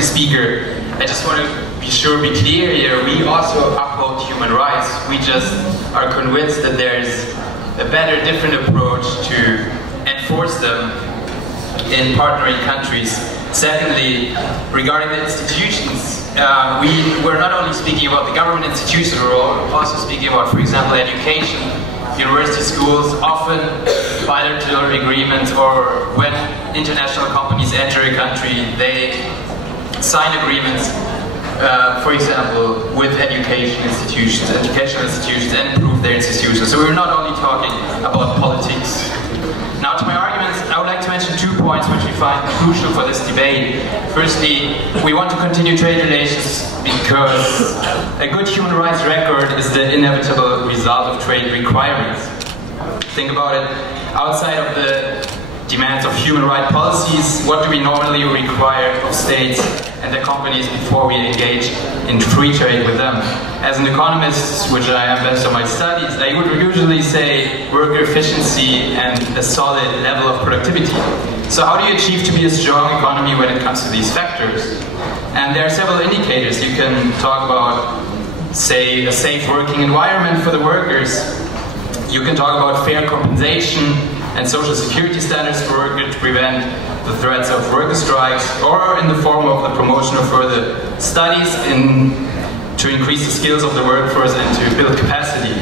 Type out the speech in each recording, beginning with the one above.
previous speaker, I just want to be clear here, we also uphold human rights. We just are convinced that there's a better, different approach to enforce them in partnering countries. Secondly, regarding the institutions, we're not only speaking about the government institutions, we're also speaking about, for example, education. University schools, often bilateral agreements, or when international companies enter a country, they sign agreements, for example, with educational institutions and improve their institutions. So we're not only talking about politics. Now to my arguments, I would like to mention 2 points which we find crucial for this debate. Firstly, we want to continue trade relations because a good human rights record is the inevitable result of trade requirements. Think about it, outside of the demands of human rights policies, what do we normally require of states and their companies before we engage in free trade with them? As an economist, which I am based on my studies, I would usually say worker efficiency and a solid level of productivity. So how do you achieve to be a strong economy when it comes to these factors? And there are several indicators. You can talk about, say, a safe working environment for the workers. You can talk about fair compensation and social security standards for workers to prevent the threats of worker strikes, or in the form of the promotion of further studies to increase the skills of the workforce and to build capacity.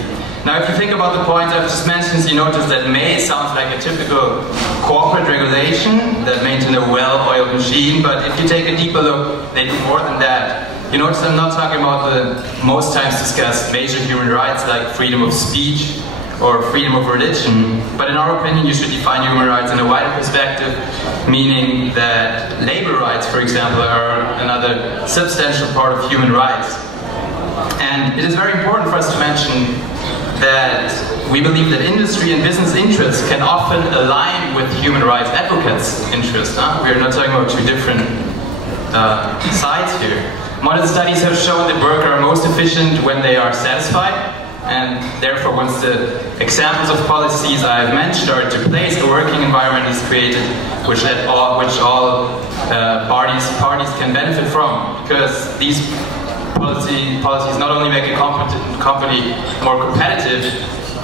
Now, if you think about the points I've just mentioned, you notice that may sounds like a typical corporate regulation that maintains a well-oiled machine, but if you take a deeper look, they do more than that. You notice I'm not talking about the most times discussed major human rights like freedom of speech or freedom of religion, but in our opinion you should define human rights in a wider perspective, meaning that labor rights, for example, are another substantial part of human rights. And it is very important for us to mention that we believe that industry and business interests can often align with human rights advocates' interests. We are not talking about two different sides here. Modern studies have shown that workers are most efficient when they are satisfied, and therefore once the examples of policies I have mentioned are to place, a working environment is created which all parties can benefit from, because these policies not only make a company more competitive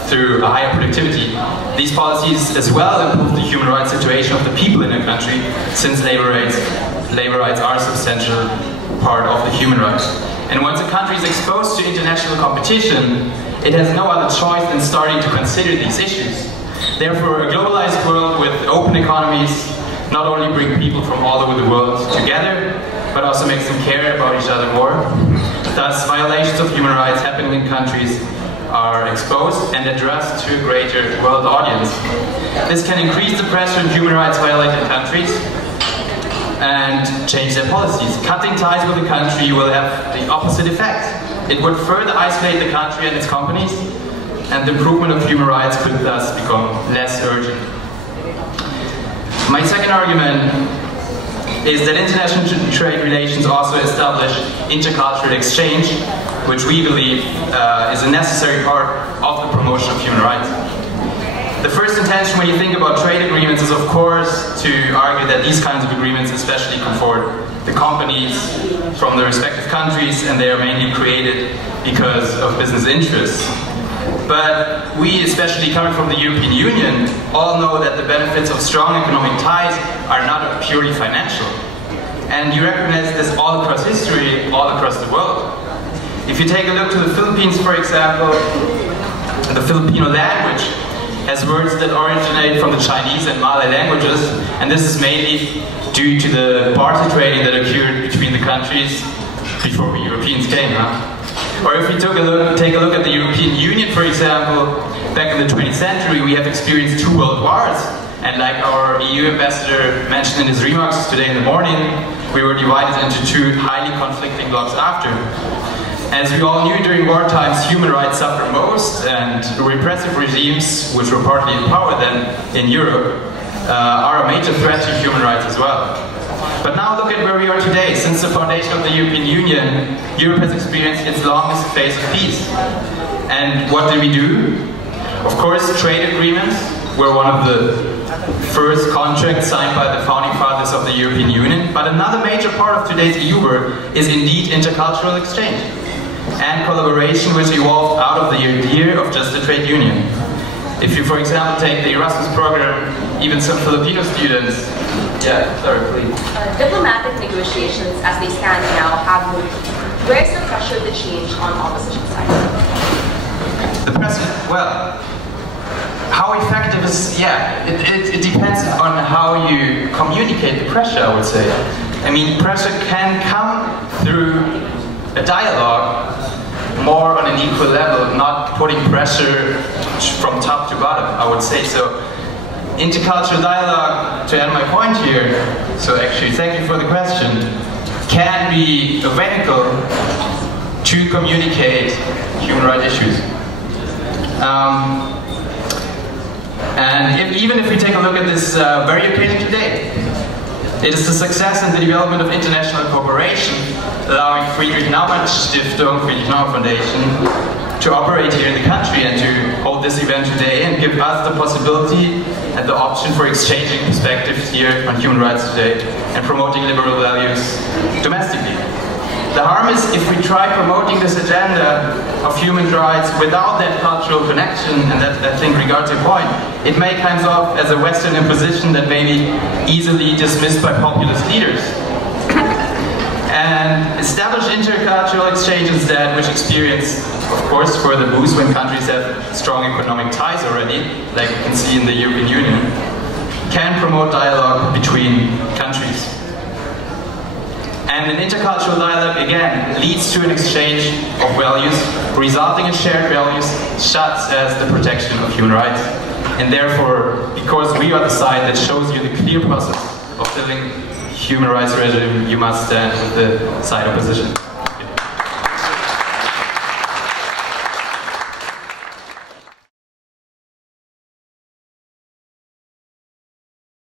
through a higher productivity, these policies as well improve the human rights situation of the people in a country, since labor rights are a substantial part of the human rights. And once a country is exposed to international competition, it has no other choice than starting to consider these issues. Therefore, a globalized world with open economies not only bring people from all over the world together, but also makes them care about each other more. Thus, violations of human rights happening in countries are exposed and addressed to a greater world audience. This can increase the pressure on human rights violated countries and change their policies. Cutting ties with the country will have the opposite effect. It would further isolate the country and its companies, and the improvement of human rights could thus become less urgent. My second argument is that international trade relations also establish intercultural exchange, which we believe is a necessary part of the promotion of human rights. The first intention when you think about trade agreements is, of course, to argue that these kinds of agreements especially comfort the companies from the respective countries, and they are mainly created because of business interests. But we, especially coming from the European Union, all know that the benefits of strong economic ties are not purely financial. And you recognize this all across history, all across the world. If you take a look to the Philippines, for example, the Filipino language has words that originate from the Chinese and Malay languages, and this is mainly due to the barter trading that occurred between the countries before we Europeans came. Or if we take a look at the European Union, for example, back in the 20th century, we have experienced 2 world wars, and like our EU ambassador mentioned in his remarks today in the morning, we were divided into 2 highly conflicting blocs after. As we all knew, during war times, human rights suffered most, and repressive regimes, which were partly in power then in Europe, are a major threat to human rights as well. But now look at where we are today. Since the foundation of the European Union, Europe has experienced its longest phase of peace. And what did we do? Of course, trade agreements were one of the first contract signed by the founding fathers of the European Union, but another major part of today's EU work is indeed intercultural exchange and collaboration, which evolved out of the idea of just a trade union. If you, for example, take the Erasmus program, even some Filipino students, please. Diplomatic negotiations, as they stand now, have moved. Where's the pressure to change on opposition side? The pressure, well, how effective is, it depends on how you communicate the pressure, I would say. I mean, pressure can come through a dialogue more on an equal level, not putting pressure from top to bottom, I would say. So intercultural dialogue, to end my point here, so actually thank you for the question, can be a vehicle to communicate human rights issues. And even if we take a look at this very occasion today, it is the success and the development of international cooperation allowing Friedrich Naumann Stiftung, Friedrich Naumann Foundation, to operate here in the country and to hold this event today and give us the possibility and the option for exchanging perspectives here on human rights today and promoting liberal values domestically. The harm is if we try promoting this agenda of human rights without that cultural connection, and that, I think, regards your point, it may come off as a Western imposition that may be easily dismissed by populist leaders. And established intercultural exchanges that, which experience, of course, further boost when countries have strong economic ties already, like we can see in the European Union, can promote dialogue between countries. And an intercultural dialogue, again, leads to an exchange of values, resulting in shared values, such as the protection of human rights. And therefore, because we are the side that shows you the clear process of building human rights regime, you must stand with the side opposition.